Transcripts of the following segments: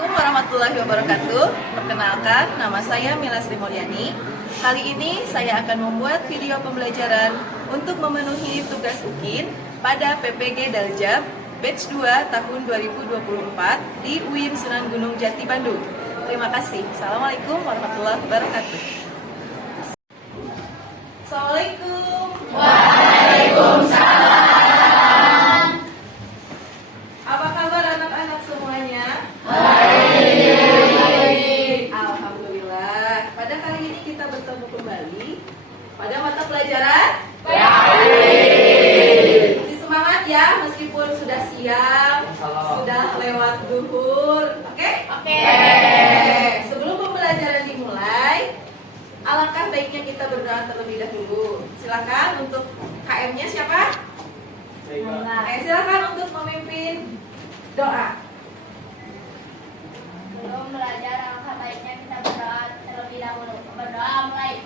Assalamualaikum warahmatullahi wabarakatuh. Perkenalkan, nama saya Mila Sri Mulyani. Kali ini saya akan membuat video pembelajaran untuk memenuhi tugas UKIN pada PPG Daljab Batch 2 tahun 2024 di UIN Sunan Gunung Jati, Bandung. Terima kasih. Assalamualaikum warahmatullahi wabarakatuh. Assalamualaikum. Waalaikumsalam. Apa kabar anak-anak semuanya? Alhamdulillah. Pada kali ini kita bertemu kembali pada mata pelajaran Masih semangat ya, meskipun sudah siang, sudah lewat zuhur. Oke? Sebelum pembelajaran dimulai, alangkah baiknya kita berdoa terlebih dahulu. Silakan untuk KM-nya siapa? Silakan untuk memimpin doa. Sebelum belajar, alangkah baiknya kita berdoa terlebih dahulu. Berdoa mulai.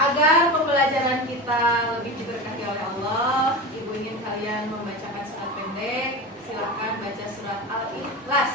Agar pembelajaran kita lebih diberkahi oleh Allah, Ibu ingin kalian membacakan surat pendek. Silakan baca surat Al-Ikhlas.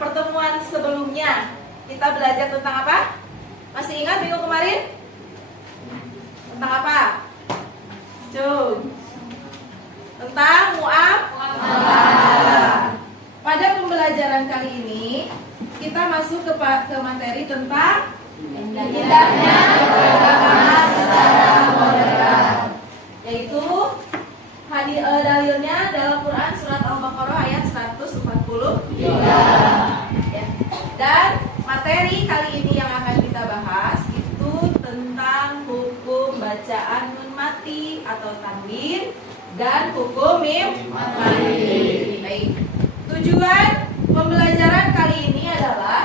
Pertemuan sebelumnya kita belajar tentang apa? Masih ingat minggu kemarin? Tentang apa? Tentang mu'amalah. Pada pembelajaran kali ini kita masuk ke materi tentang indahnya beragama secara modern, yaitu dalilnya dalam Quran surat Al-Baqarah ayat 143. Dan materi kali ini yang akan kita bahas itu tentang hukum bacaan nun mati atau tanwin dan hukum mim mati. Baik. Tujuan pembelajaran kali ini adalah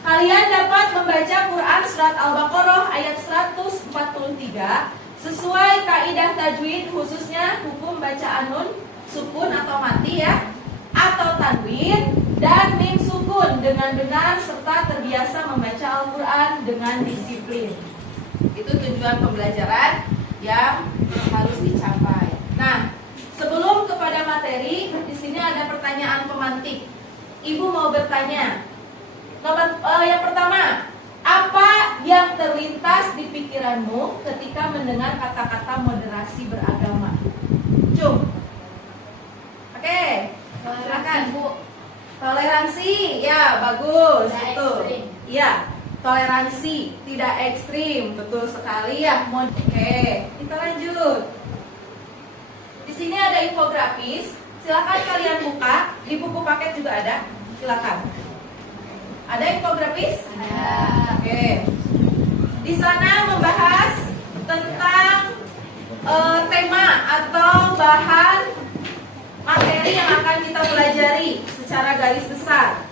kalian dapat membaca Quran surat Al-Baqarah ayat 143 sesuai kaidah tajwid, khususnya hukum bacaan nun sukun atau mati ya, atau tanwin dan mim sukun dengan benar serta terbiasa membaca Al-Quran dengan disiplin. Itu tujuan pembelajaran yang harus dicapai. Nah, sebelum kepada materi, di sini ada pertanyaan pemantik. Ibu mau bertanya. Yang pertama, apa yang terlintas di pikiranmu ketika mendengar kata-kata moderasi beragama? Oke, silakan Bu. Toleransi, ya bagus, betul. Iya, toleransi, tidak ekstrim, betul sekali ya. Oke, kita lanjut. Di sini ada infografis, silakan kalian buka. Di buku paket juga ada, silakan. Ada infografis? Ada. Oke. Di sana membahas tentang tema atau bahan materi yang akan kita pelajari secara garis besar.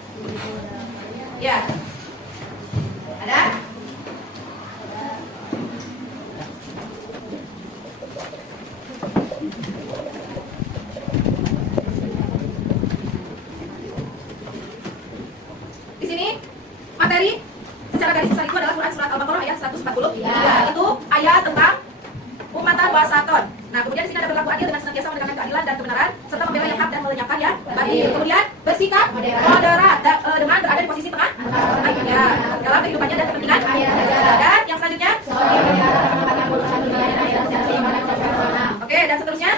Ya. Ada? wasaton. Nah, kemudian di sini ada berlaku adil dengan senantiasa menegakkan keadilan dan kebenaran serta membela yang hak dan melenyapkan ya batil. Kemudian bersikap moderat dengan berada di posisi tengah ya dalam kehidupannya dan kepentingan. Dan yang selanjutnya oke, dan seterusnya.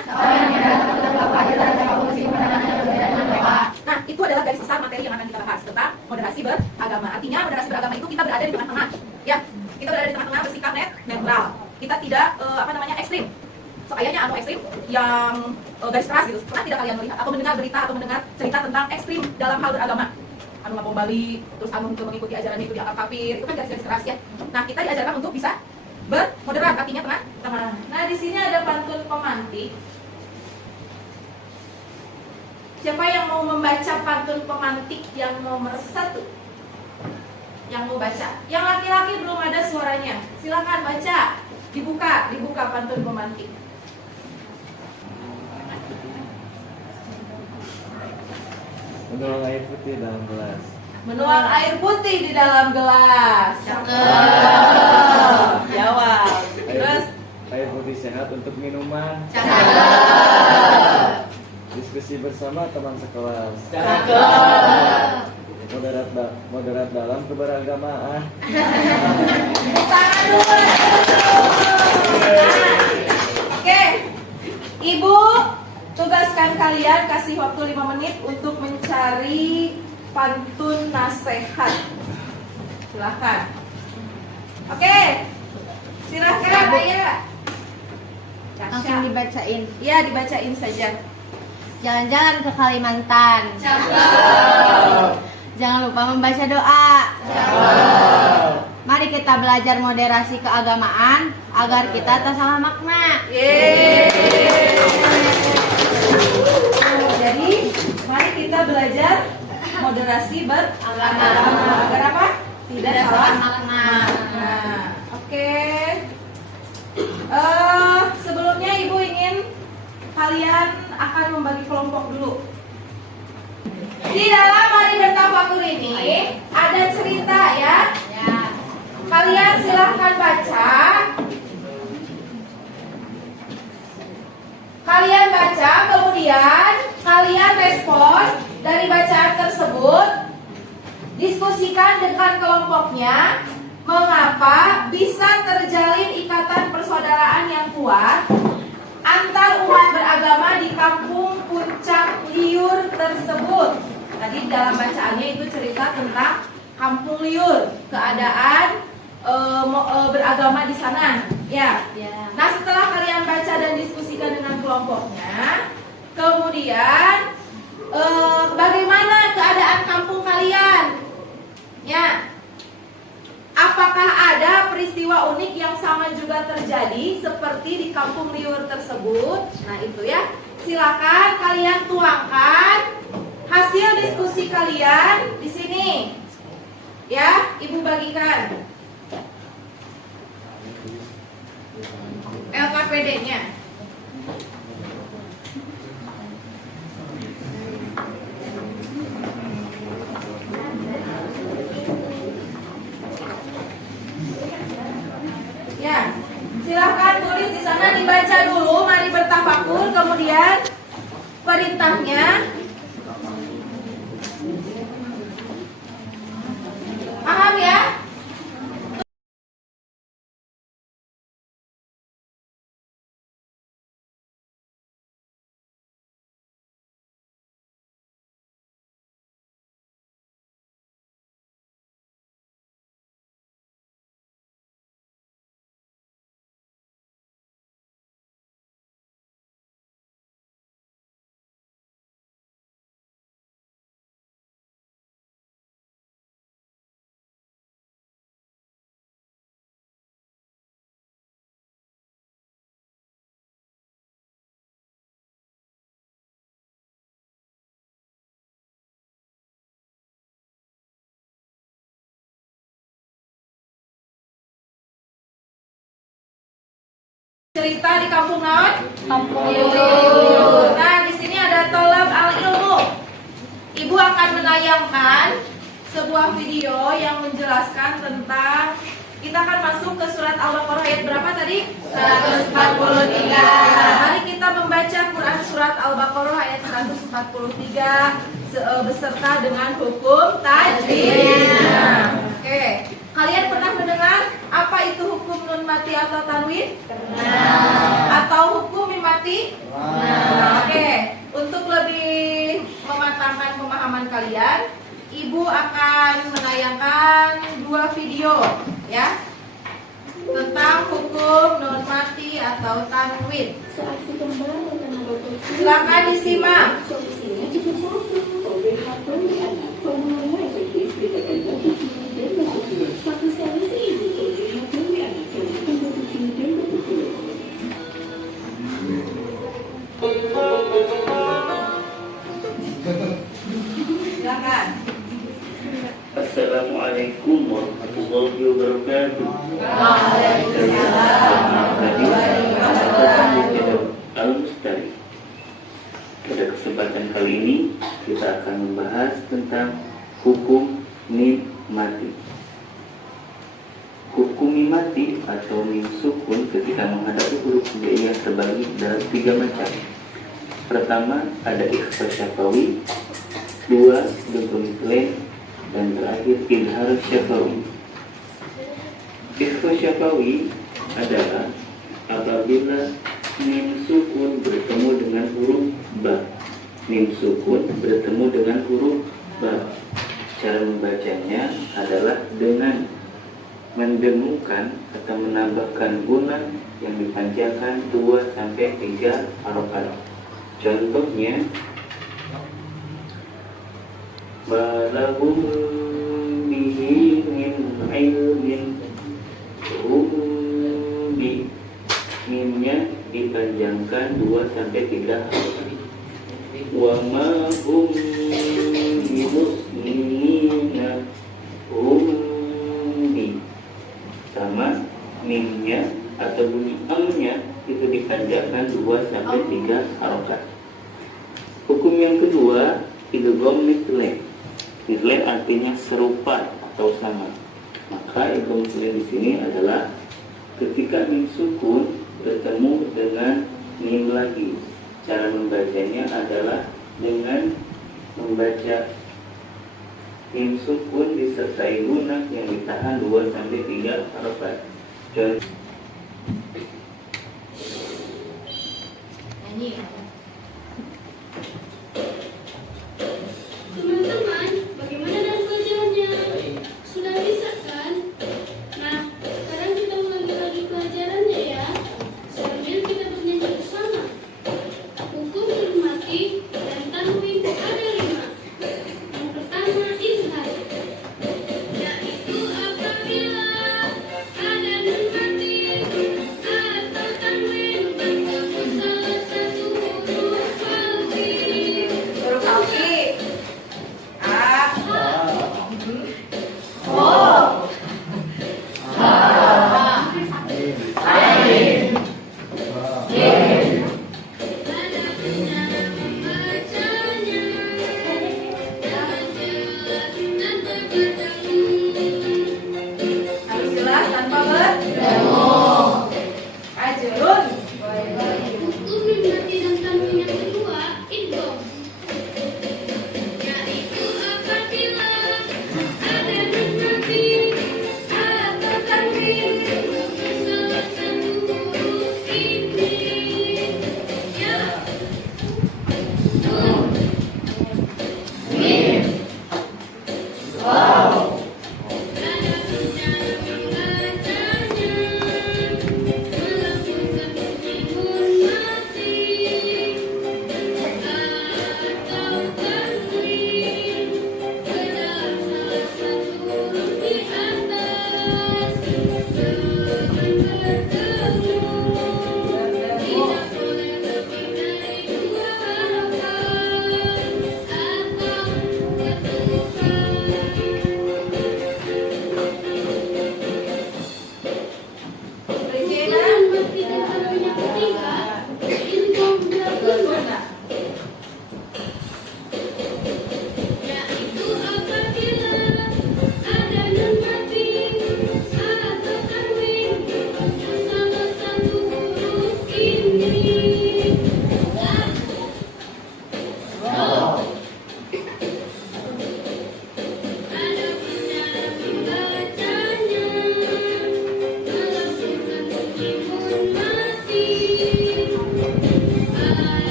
Nah, itu adalah garis besar materi yang akan kita bahas tentang moderasi beragama. Artinya moderasi beragama itu kita berada di tengah-tengah. Ya, kita berada di tengah-tengah bersikap netral. Kita tidak ekstrim. So, kayaknya ekstrim yang garis keras gitu. Pernah tidak kalian melihat atau mendengar berita atau mendengar cerita tentang ekstrim dalam hal beragama? Nggak mau balik, terus untuk mengikuti ajaran itu dianggap kafir. Itu kan garis-garis keras ya. Nah, kita diajarkan untuk bisa bermoderat, artinya tengah. Nah, di sini ada pantun pemantik. Siapa yang mau membaca pantun pemantik yang nomor 1? Yang mau baca? Yang laki-laki belum ada suaranya. Silakan baca. Dibuka pantun pemantik. Menuang air putih dalam gelas. Menuang air putih di dalam gelas. Jawab. Terus Air putih sehat untuk minuman. Diskusi bersama teman sekelas. Moderat dalam keberagamaan. tangan dulu. Oke. Ibu, tugaskan kalian kasih waktu 5 menit untuk mencari pantun nasihat. Silahkan. Oke. Silahkan, Ayah. Langsung dibacain. Iya, dibacain saja. Jalan-jalan ke Kalimantan. Jangan lupa membaca doa. Mari kita belajar moderasi keagamaan agar kita tak salah makna. Jadi, mari kita belajar moderasi beragama. Agar apa? Tidak salah makna. Nah, oke. Sebelumnya Ibu ingin kalian akan membagi kelompok dulu. Di dalam mari bertafakur ini ada cerita ya. Kalian silahkan baca. Kalian baca, kemudian kalian respon dari bacaan tersebut. Diskusikan dengan kelompoknya. Mengapa bisa terjalin ikatan persaudaraan yang kuat antar umat beragama di kampung Puncak Liur tersebut? Tadi dalam bacaannya itu cerita tentang kampung Liur, keadaan beragama di sana. Ya. Nah, setelah kalian baca dan diskusikan dengan kelompoknya, kemudian bagaimana keadaan kampung kalian? Ya. Apakah ada peristiwa unik yang sama juga terjadi seperti di kampung Liur tersebut? Nah, itu ya. Silakan kalian tuangkan hasil diskusi kalian di sini. Ya, Ibu bagikan LKPD-nya. Ya, silahkan tulis di sana, dibaca dulu, mari bertafakur, kemudian perintahnya. Paham ya? Cerita di kampung naon? Kampung Liur. Nah, di sini ada tolab al ilmu. Ibu akan menayangkan sebuah video yang menjelaskan tentang Kita akan masuk ke surat Al-Baqarah ayat berapa tadi? 143. Mari kita membaca Quran surat Al-Baqarah ayat 143 beserta dengan hukum tajwidnya. Oke, kalian pernah mendengar apa itu hukum nun mati atau tanwin? Atau hukum mim mati? Oke, untuk lebih mematangkan pemahaman kalian, Ibu akan menayangkan 2 video ya tentang hukum nun mati atau tanwin. Silakan disimak. Solusinya cukup satu. Oleh hakon di anak formulanya efektif ditekankan tujuan dan bertujuan. Satu solusi ini oleh hakon di anak yang akan bertujuan dan bertujuan. Silakan. Assalamualaikum warahmatullahi wabarakatuh. Al-Mustari. Pada kesempatan kali ini kita akan membahas tentang hukum mim mati. Hukum mim mati atau mim sukun ketika menghadapi huruf hijaiyah terbagi dalam 3 macam. Pertama ada ikhfa syafawi, 2 dugum mislen, dan terakhir idhar syafawi. Ikhfa syafawi adalah apabila mim sukun bertemu dengan huruf ba. Mim sukun bertemu dengan huruf ba. Cara membacanya adalah dengan mendengungkan atau menambahkan guna yang dipanjangkan 2 sampai 3 harokat. Contohnya balahum bihi min ilmin bi. Mimnya dipanjangkan 2 sampai 3 harokat. Wa ma hum bimuslimina bi. Sama mimnya atau bunyi amnya itu dipanjangkan 2 sampai 3 harokat. Hukum yang kedua idgham mislen. Mislen artinya serupa atau sama. Maka idgham mislen di sini adalah ketika mim sukun bertemu dengan mim lagi. Cara membacanya adalah dengan membaca mim sukun disertai guna yang ditahan 2 sampai 3 harokat. Contoh Nyanyi. Teman-teman, bagaimana dengan pelajarannya? Sudah bisa kan? Nah, sekarang kita ulangi lagi pelajarannya ya. Sambil kita bernyanyi bersama. Hukum nun mati dan tanwin ada 5. Yang pertama izhar, yaitu apabila ada nun mati atau tanwin bertemu salah satu huruf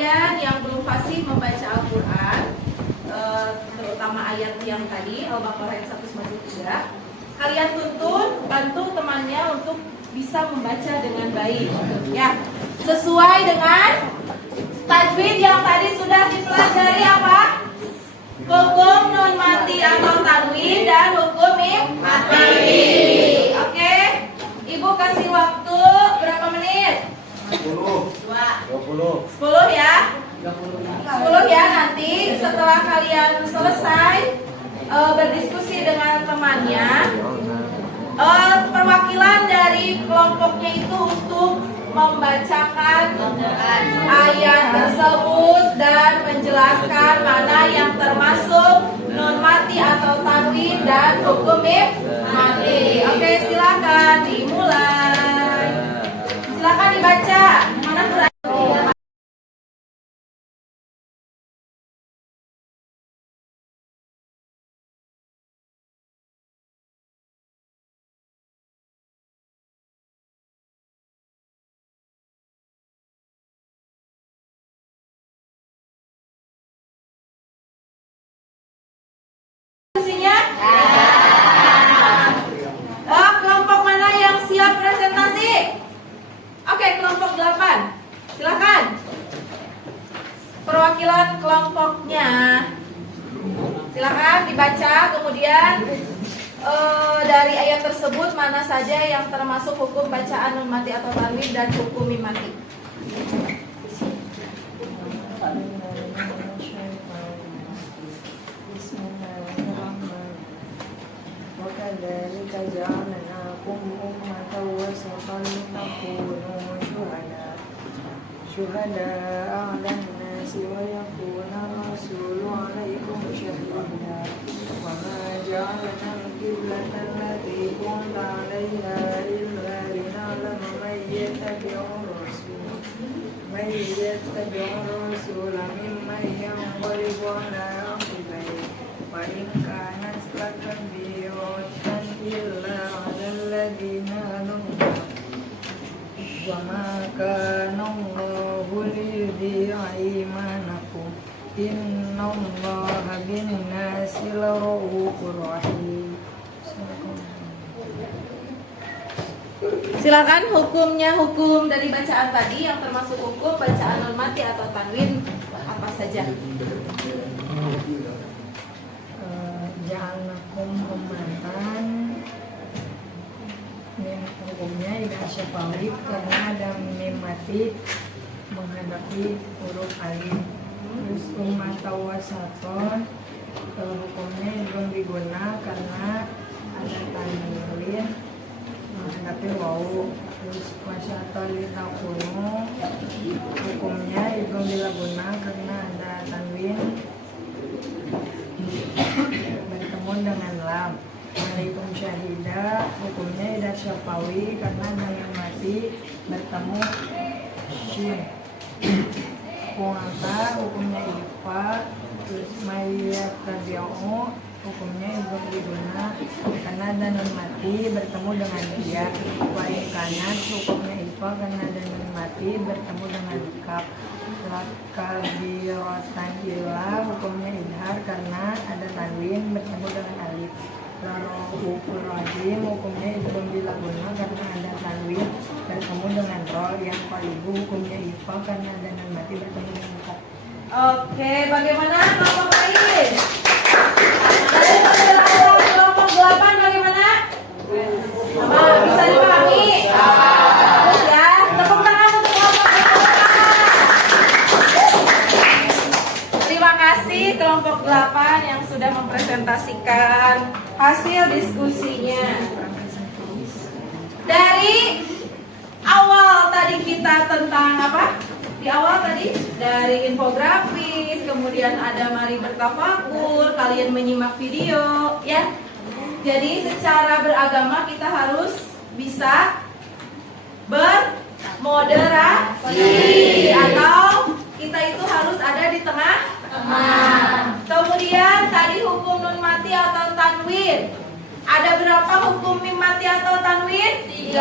kalian yang belum fasih membaca Al-Quran, terutama ayat yang tadi Al-Baqarah ayat 193, kalian tuntun, bantu temannya untuk bisa membaca dengan baik, ya, sesuai dengan tajwid yang tadi sudah dipelajari apa? Hukum nun mati atau tanwin dan hukum mim mati. Oke, Ibu kasih waktu berapa menit? 10 ya. 10 ya, nanti setelah kalian selesai berdiskusi dengan temannya, perwakilan dari kelompoknya itu untuk membacakan ayat tersebut dan menjelaskan mana yang termasuk nun mati atau tanwin dan hukum mim mati. Oke, silakan dimulai. Silakan dibaca. Mana Quran? Isinya? Kelompok mana yang siap presentasi? Oke, kelompok 8. Silakan. Perwakilan kelompoknya. Silakan dibaca, kemudian dari ayat tersebut mana saja yang termasuk hukum bacaan nun mati atau tanwin dan hukum mim mati. وكذلك جعلناكم أمة وسطا لتكونوا شهداء على الناس ويكون الرسول عليكم شهيدا وما جعلنا القبلة التي كنت عليها إلا لنعلم من يتبع الرسول ممن ينقلب على عقبيه وإن كانت لكبيرة إلا على الذين هدوا وما كان الله ليضيع إيمانكم إن الله بالناس لرؤوف رحيم. Silakan hukumnya, hukum dari bacaan tadi yang termasuk hukum bacaan nun mati atau tanwin apa saja? Ja'alnakum ummatan, mim hukumnya tidak syafawid karena ada mim mati menghadapi huruf alif. Terus ummatan wasaton, hukumnya belum digunakan karena ada tanwin menghadapi wawu. Terus wasaton litakunu, hukumnya belum dilakukan karena ada tanwin bertemu dengan lam. Alaikum syahida, hukumnya tidak syafawi karena dengan mati bertemu shin. Kuangka, hukumnya ifa. Terus mayat tabi'u, hukumnya ibu diguna karena dan mati bertemu dengan dia. Wain kanat, hukumnya ifa karena dan mati bertemu dengan kaf. Lakabiratan ilah, hukumnya idhar karena ada tanwin bertemu dengan alif. Rarofur rajim, hukumnya belum dilakukan karena ada tanwin bertemu dengan ro. Yang kalibu, hukumnya ifa karena ada dan mati bertemu dengan kaf. Oke, bagaimana kelompok lain? Dari kelompok 8 bagaimana? Sama, bisa dipahami? Terus ya, tepuk tangan untuk kelompok 8. Terima kasih kelompok 8 yang sudah mempresentasikan hasil diskusinya. Dari awal tadi kita tentang apa? Di awal tadi dari infografis, kemudian ada mari bertafakur, kalian menyimak video, ya. Jadi secara beragama kita harus bisa bermoderasi atau kita itu harus ada di tengah-tengah. Kemudian tadi hukum nun mati atau tanwin. Ada berapa hukum mim mati atau tanwin? 3.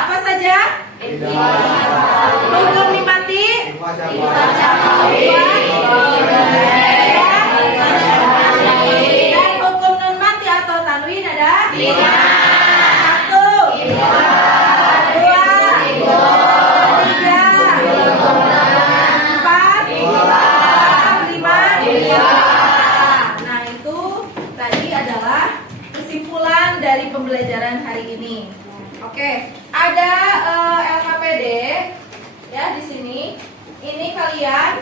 Apa saja? Hukum mim mati? Satu. Dua. Tiga. Empat. Lima. Nah, itu tadi adalah kesimpulan dari pembelajaran hari ini. Oke, ada LKPD ya di sini. Ini kalian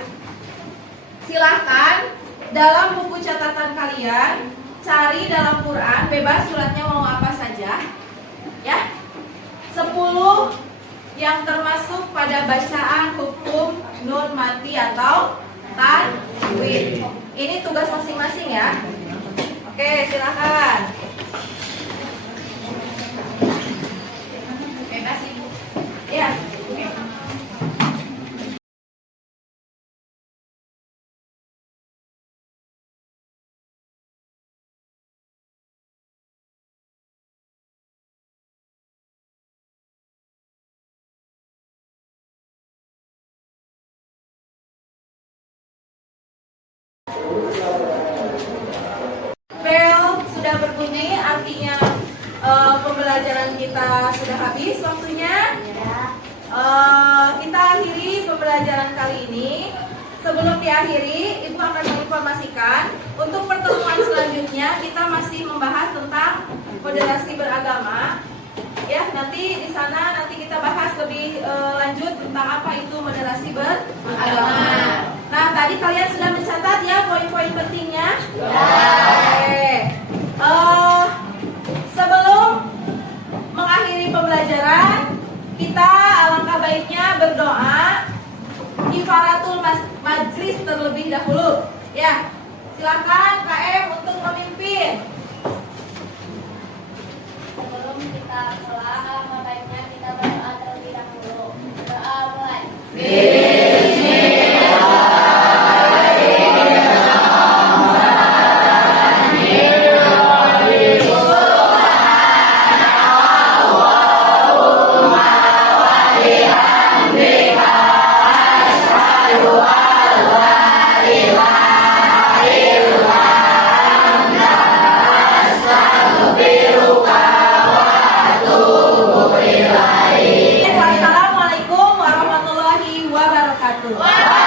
silahkan dalam buku catatan kalian cari dalam Quran, bebas suratnya mau apa saja, ya. 10 yang termasuk pada bacaan hukum nun mati atau tanwin. Ini tugas masing-masing ya. Oke, silakan. Bebas Ibu. Ya. Bel sudah berbunyi, artinya pembelajaran kita sudah habis waktunya. Kita akhiri pembelajaran kali ini. Sebelum diakhiri, Ibu akan menginformasikan untuk pertemuan selanjutnya kita masih membahas tentang moderasi beragama. Ya, nanti di sana kita bahas lebih lanjut tentang apa itu moderasi beragama. Nah, tadi kalian sudah mencatat ya poin-poin pentingnya? Oke. Sebelum mengakhiri pembelajaran, kita alangkah baiknya berdoa kifaratul majlis terlebih dahulu. Ya, silakan KM untuk memimpin. Sebelum kita mulai, alangkah baiknya kita berdoa terlebih dahulu. Doa mulai. Wassalamualaikum warahmatullahi wabarakatuh.